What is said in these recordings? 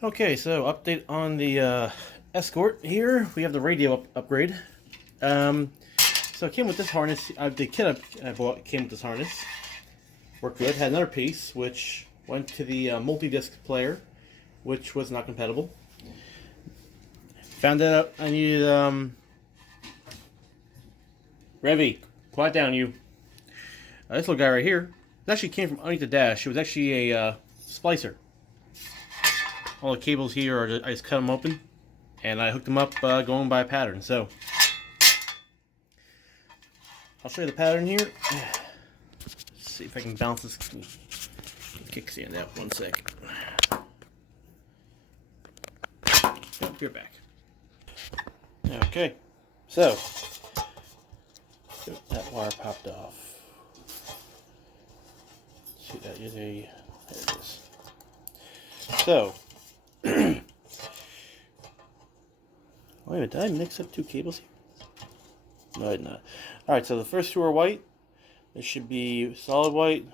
Okay, so update on the Escort here. We have the radio upgrade. So it came with this harness. The kit I bought came with this harness. Worked good. Had another piece, which went to the multi-disc player, which was not compatible. Found out I needed, Revy, quiet down, you. This little guy right here, it actually came from underneath the dash. It was actually a splicer. All the cables here are I just cut them open, and I hooked them up going by pattern. So I'll show you the pattern here. Let's see if I can bounce this kickstand out. 1 sec. Oh, you're back. Okay, so that wire popped off. Let's see, that is a, there it is. So, wait a minute, did I mix up two cables here? No, I did not. Alright, so the first two are white. This should be solid white,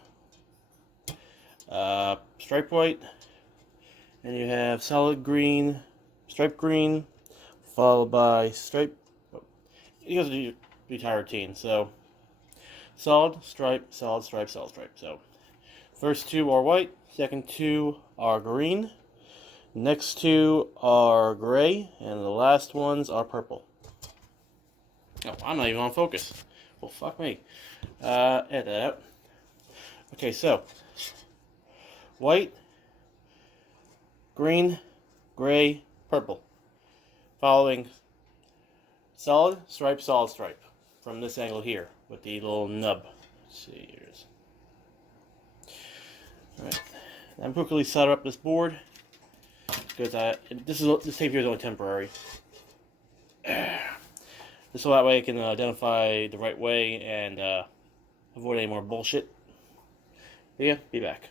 stripe white, and you have solid green, stripe green, followed by stripe. You guys do your entire routine. So, solid, stripe, solid, stripe, solid, stripe. So, first two are white, second two are green, next two are gray, and the last ones are purple. Oh, I'm not even on focus. Well, fuck me. Edit that out. Okay, so white, green, gray, purple. Following solid, stripe, solid, stripe. From this angle here with the little nub. Let's see, here it is. Alright. I'm quickly solder up this board because this tape here is only temporary. Just so that way I can identify the right way and avoid any more bullshit. But yeah, be back.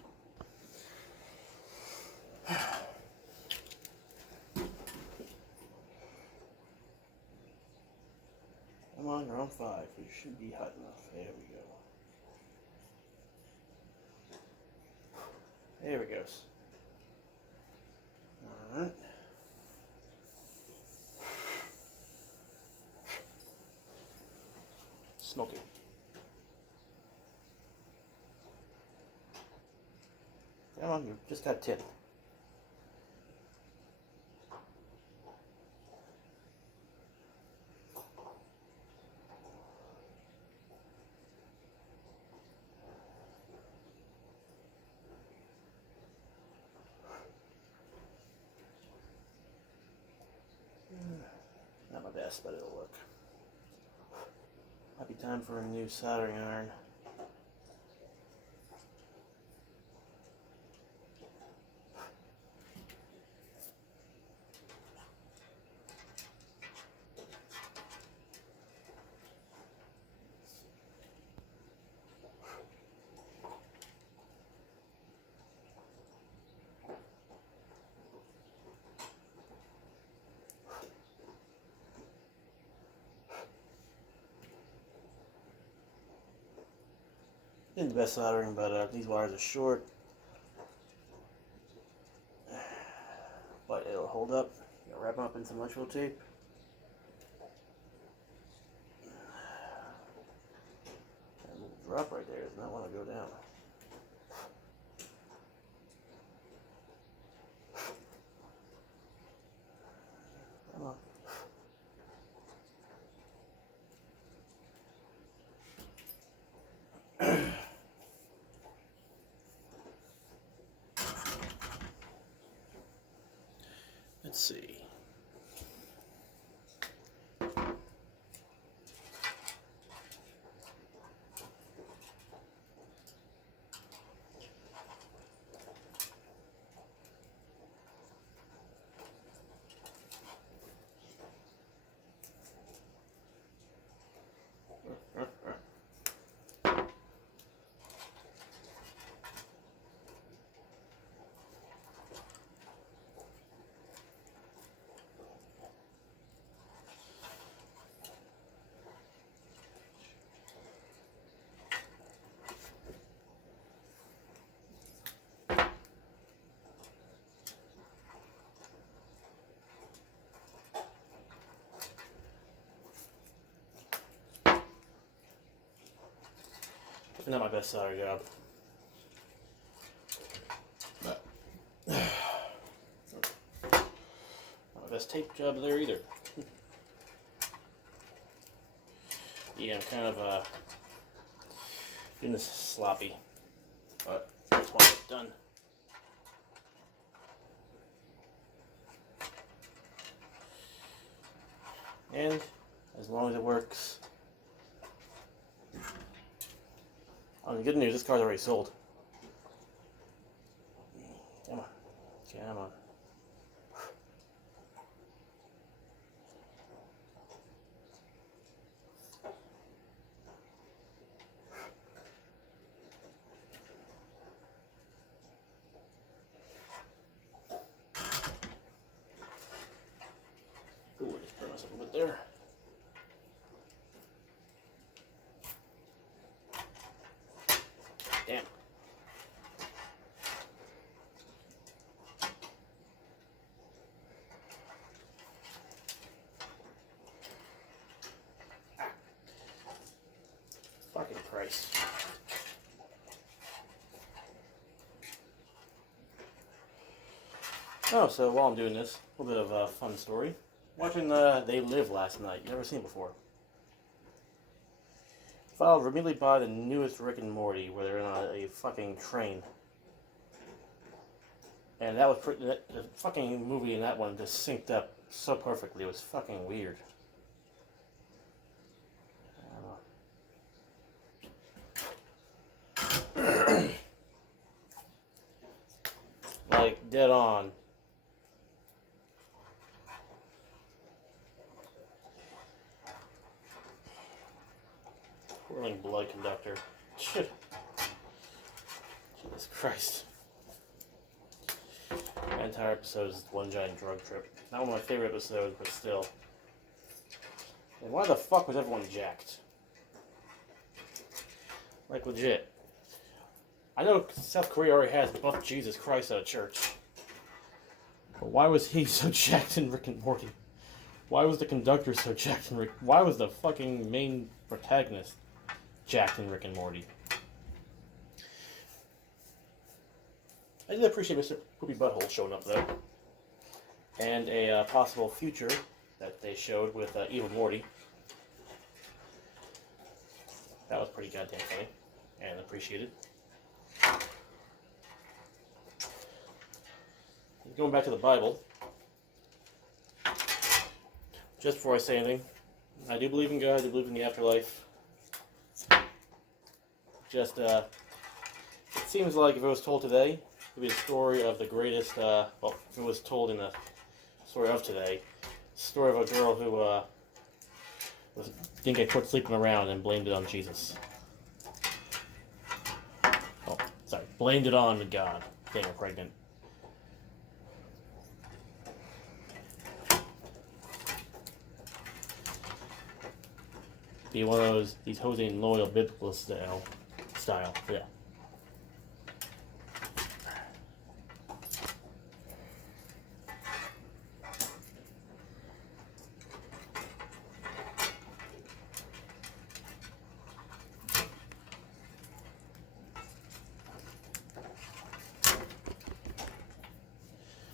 Come on, you're on 5. You should be hot enough. There we go. There it goes. Alright. Smoky. Come on, you just got 10. Not my best, but it'll work. Might be time for a new soldering iron. Isn't the best soldering, but these wires are short. But it'll hold up. You gotta wrap them up in some electrical tape. That little drop right there does not want to go down. Come on. Let's see. not my best solder job. But not my best tape job there either. Yeah, I'm kind of doing this sloppy, but that's why it's done. And as long as it works. Oh, the good news, this car's already sold. Come on. Come on. Ooh, I just burned myself a bit there. Damn. Fucking Christ. Oh, so while I'm doing this, a little bit of a fun story. Watching They Live last night. You never seen it before. Followed immediately by the newest Rick and Morty, where they're on a fucking train. And that was pretty. The fucking movie in that one just synced up so perfectly. It was fucking weird. Like, dead on. Whirling blood conductor. Shit. Jesus Christ. The entire episode is one giant drug trip. Not one of my favorite episodes, but still. And why the fuck was everyone jacked? Like, legit. I know South Korea already has buffed Jesus Christ out of church. But why was he so jacked in Rick and Morty? Why was the conductor so jacked in Rick? Why was the fucking main protagonist jacked in Rick and Morty? I did appreciate Mr. Poopy Butthole showing up, though. And a possible future that they showed with Evil Morty. That was pretty goddamn funny. And appreciated. Going back to the Bible. Just before I say anything, I do believe in God, I do believe in the afterlife. Just, it seems like if it was told today, it would be a story of the greatest, well, if it was told in the story of today, story of a girl who, didn't get caught sleeping around and blamed it on Jesus. Oh, sorry, blamed it on God, getting her pregnant. Be one of these Jose and loyal biblical style, yeah.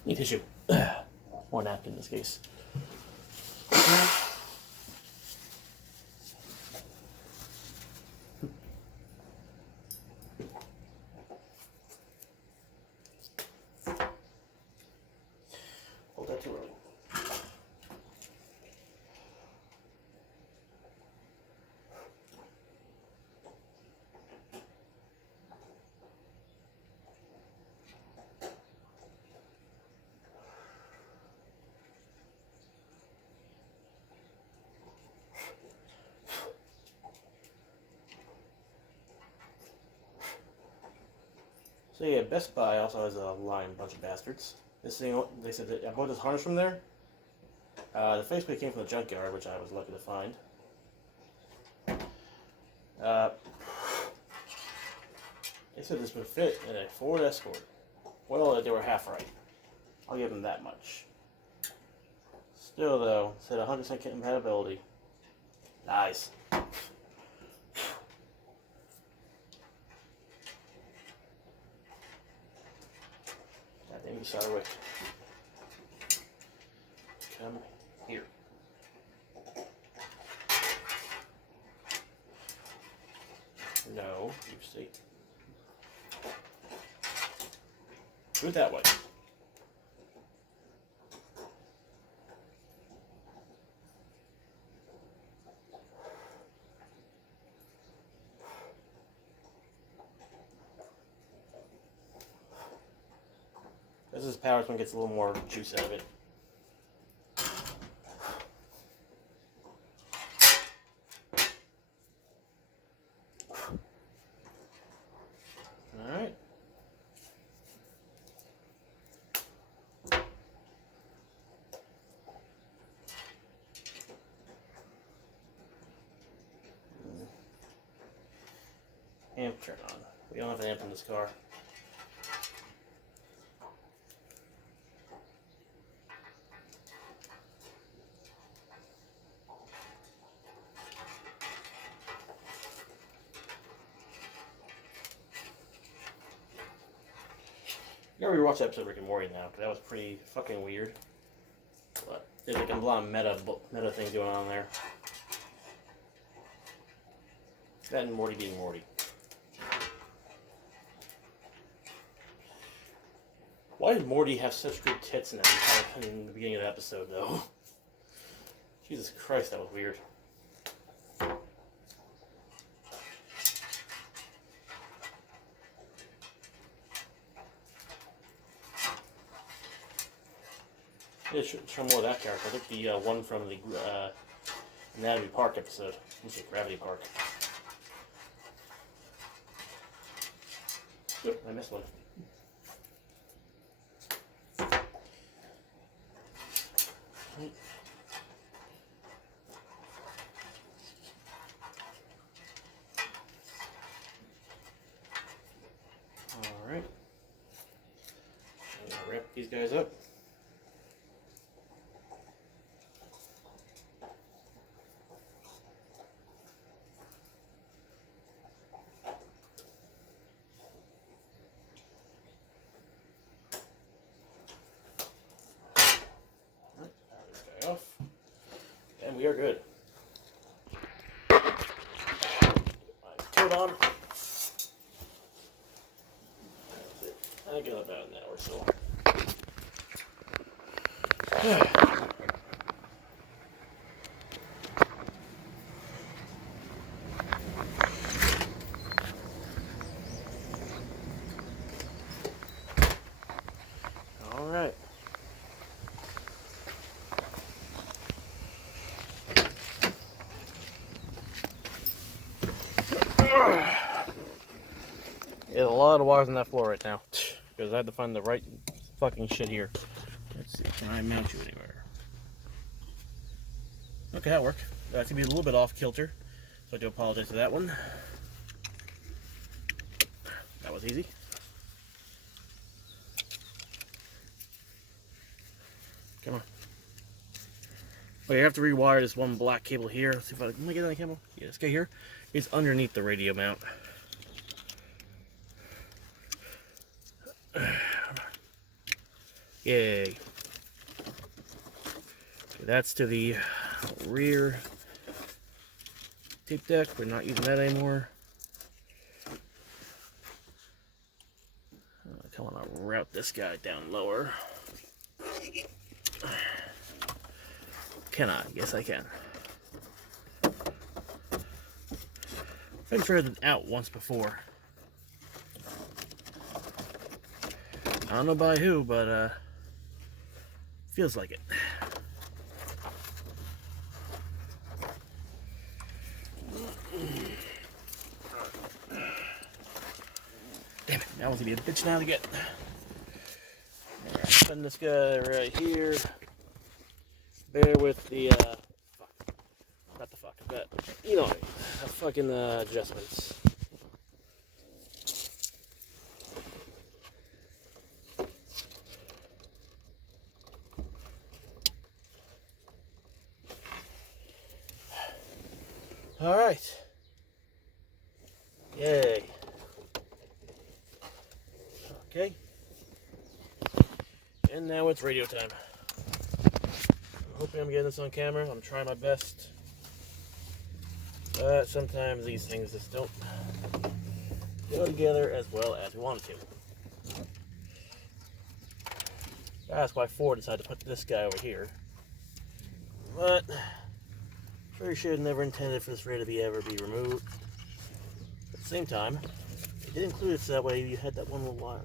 Need tissue. Or napkin in this case. Hold that too early. So yeah, Best Buy also has a line, bunch of bastards. This thing, they said that I bought this harness from there. The faceplate came from the junkyard, which I was lucky to find. They said this would fit in a Ford Escort. Well, they were half right. I'll give them that much. Still though, said 100% compatibility. Nice. this out of the way. Come here. No, you stay. Do it that way. As this power one gets a little more juice out of it. Alright. Amp turn on. We don't have an amp in this car. I gotta rewatch that episode of Rick and Morty now, because that was pretty fucking weird. But there's like a lot of meta things going on there. That and Morty being Morty. Why did Morty have such good tits in the beginning of the episode, though? Jesus Christ, that was weird. Yeah, show more of that character. I think the one from the Anatomy Park episode. Let's say Gravity Park. Oop, I missed one. Alright. I'm gonna wrap these guys up. Off, and we are good. Get my coat on. That's it. I get about an hour or so. All right. There's a lot of wires on that floor right now because I had to find the right fucking shit here. Let's see, can I mount you anywhere? Okay, that worked. That could be a little bit off kilter, so I do apologize for that one. That was easy. Come on. Okay, you have to rewire this one black cable here. Let's see if I can get that cable. Yeah, this guy here is underneath the radio mount. Yay. Okay, that's to the rear tape deck. We're not using that anymore. I want to route this guy down lower. Can I? Yes, I can. I've been tried it out once before. I don't know by who, but feels like it. Damn it, that one's gonna be a bitch now to get. Alright, spin this guy right here. Bear with the fuck. Not the fuck, but you know what I mean. The fucking adjustments. Alright. Yay. Okay. now it's radio time. I'm hoping I'm getting this on camera. I'm trying my best. But sometimes these things just don't go together as well as we want it to. That's why Ford decided to put this guy over here. But pretty sure it never intended for this radio to ever be removed. At the same time, it did include it so that way you had that one little line.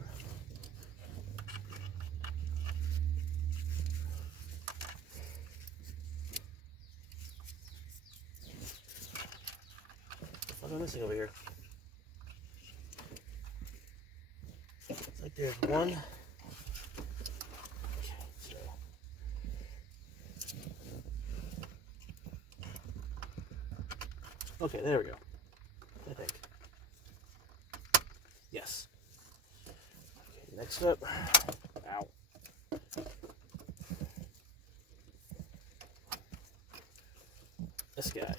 What am I missing over here? It's like there's one. Okay, so. Okay, there we go. I think. Yes. Okay, next up. Ow. This guy.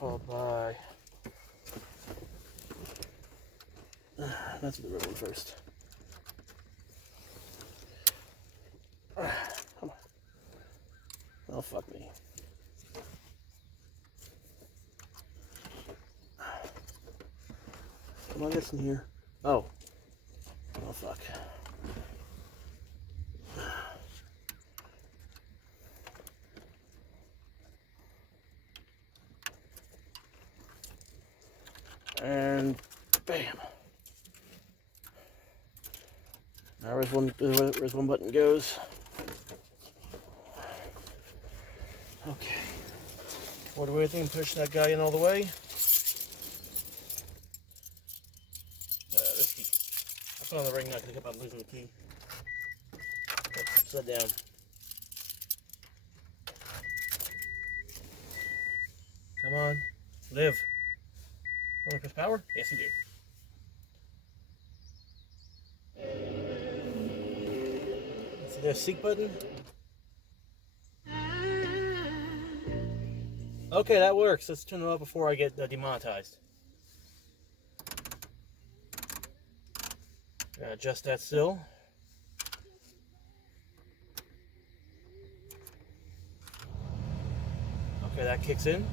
Followed by. That's the red one first. Come on. Oh, fuck me. Come on, this in here. Oh. Oh, fuck. And bam. Now where's one button goes. Okay. What do we think? Push that guy in all the way. This key. I put on the ring now because I kept on losing the key. Oops, upside down. Come on. Live. Want to press power? Yes, you do. See the seek button? Okay, that works. Let's turn it off before I get demonetized. Adjust that still. Okay, that kicks in.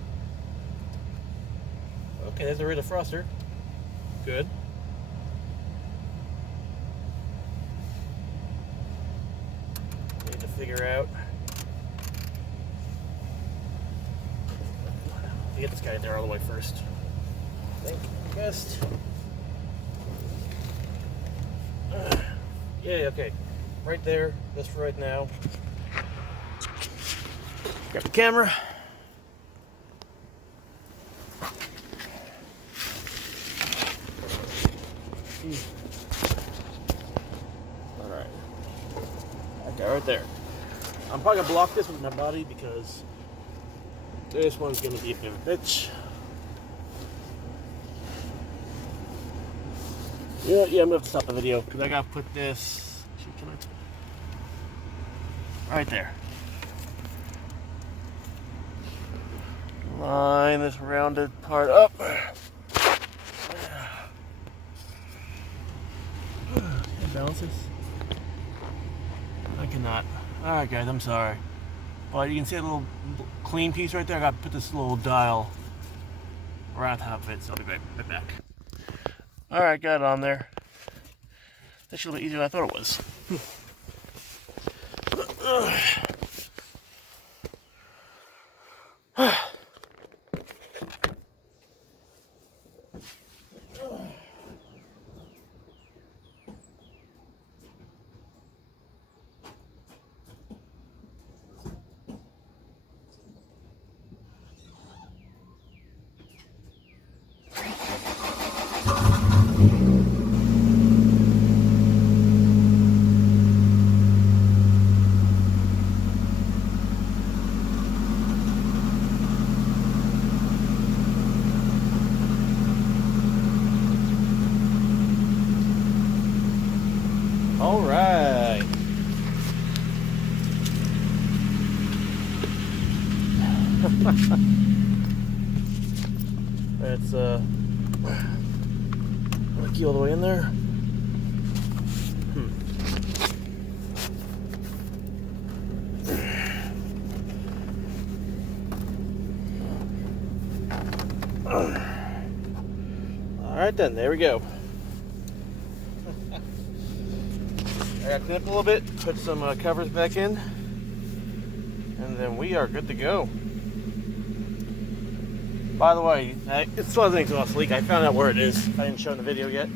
Okay, there's the rear defroster. Good. Need to figure out. Get this guy in there all the way first. I think best. Yeah, okay. Right there, just for right now. Grab the camera. Alright. That guy right there. I'm probably gonna block this with my body because this one's gonna be a bit of a bitch. Yeah, I'm gonna have to stop the video because I gotta put this right there. Line this rounded part up. Balances? I cannot. Alright guys, I'm sorry. But you can see a little clean piece right there. I gotta put this little dial right on top of it, so I'll be right back. Alright, got it on there. That should be easier than I thought it was. All right. That's the key all the way in there. Alright then, there we go. I got to clean up a little bit, put some covers back in, and then we are good to go. By the way, it still has an exhaust leak. I found out where it is. I didn't show in the video yet.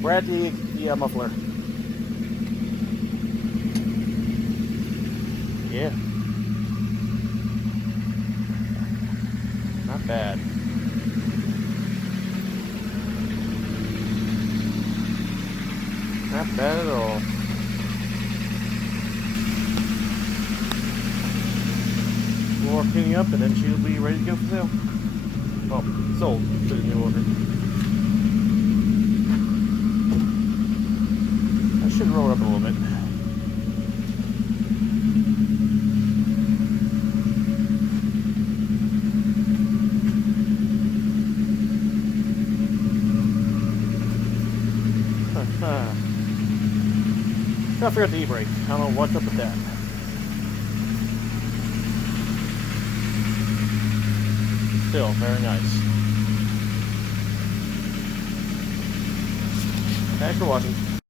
We're at the muffler. Yeah. Not bad. Not bad at all. More cleaning up, and then she'll be ready to go for sale. Well, sold to the new order. I should roll it up a little bit. I forgot the e-brake. I don't know what's up with that. Still very nice. Thanks for watching.